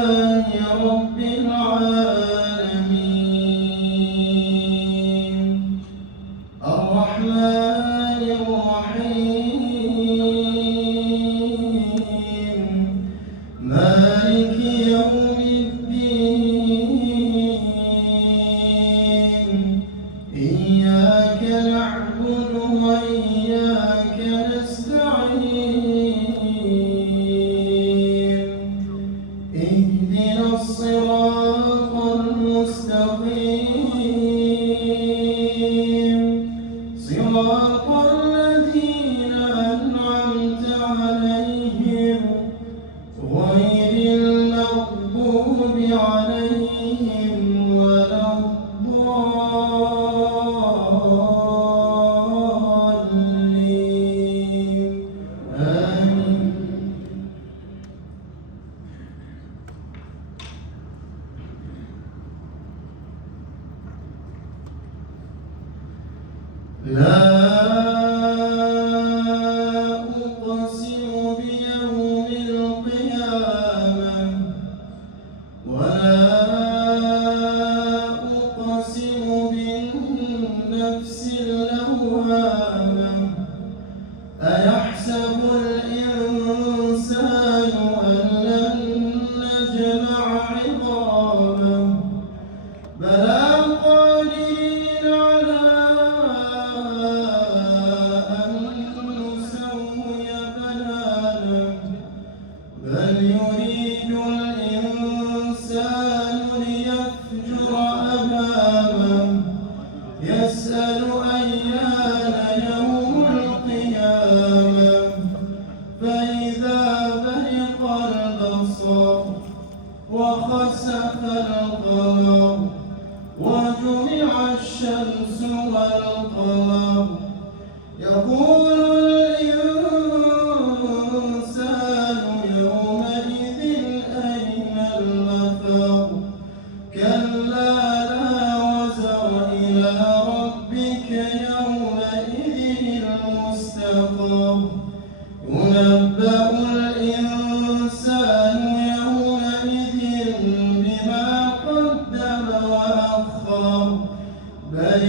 رب العالمين الرحمن الرحيم مالك يوم الدين إياك نعبد وإياك نستعين اهدنا الصراط المستقيم صراط الذين أنعمت عليهم غير المغضوب عليهم ولا الضالين آمين. لا أقسم بيوم القيامة ولا أقسم بالنفس اللوامة أيحسب الإنسان أن لن نجمع عظامه بلى قادرين على أن نسوي بنانه بل يريد الإنسان ليفجر أمامه يسأل أيان يوم القيامة فإذا برق البصر وخسف القمر وجمع الشمس والقمر يقول الإنسان يومئذ أين المفر كلا لا وزر إلى ربك يومئذ المستقر ينبأ الإنسان يومئذ بما قدم وأخر بل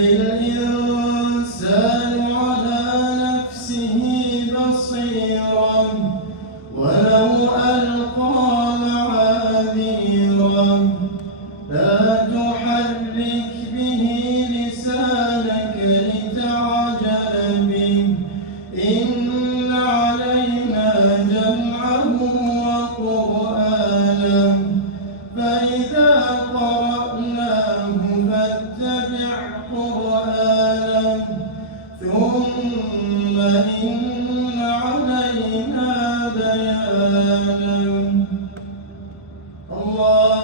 الإنسان على نفسه بصيرا ولو ألقى معاذيرا لا تحرك به لسانك لتعجل به إن علينا جمعه وقرآنه فإذا قرأناه فاتبع قرآنه ثم إن علينا بيانه الله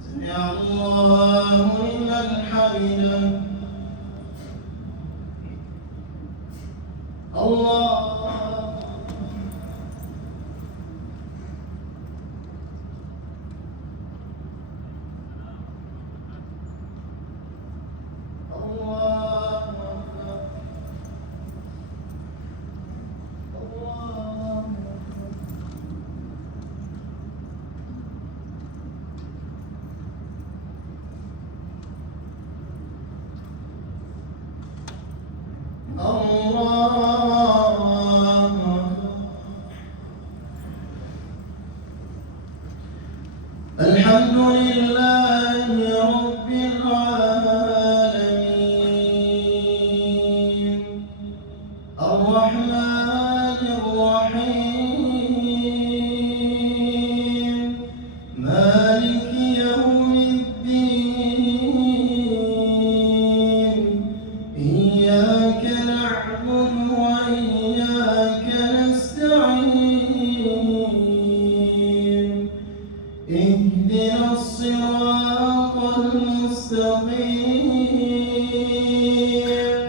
سمع الله لمن حمده الله الحمد لله رب العالمين الرحمن الرحيم مالك يوم الدين إياك نعبد وإياك نستعين اهدنا الصراط المستقيم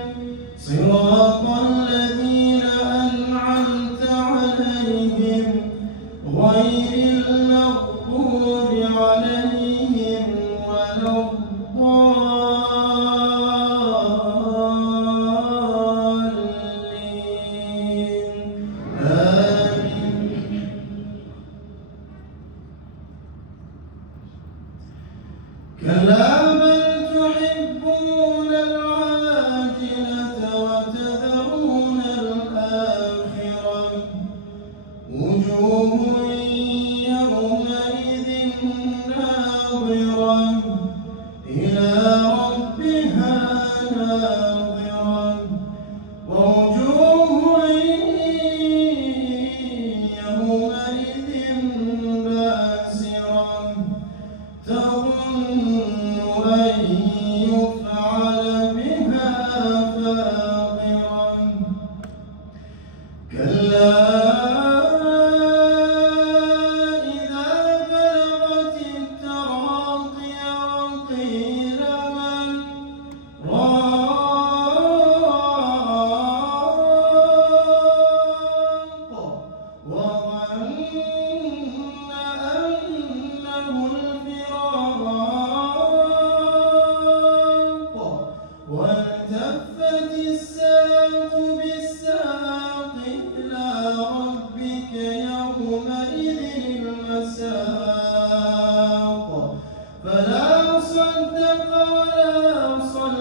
صراط الذين أنعمت عليهم غير المغضوب عليهم كلا بل تحبون العاجلة وتذرون الآخرة وجوه يومئذ ناظرة إلى ربها ناظرة ووجوه يومئذ باسرة تظن أن يفعل بها فاقرة كلا إذا بلغت التراقي وقيل من راق وظن أنه الفراق والتفت الساق بالساق إلى ربك يومئذ المساق فلا صدق ولا صلى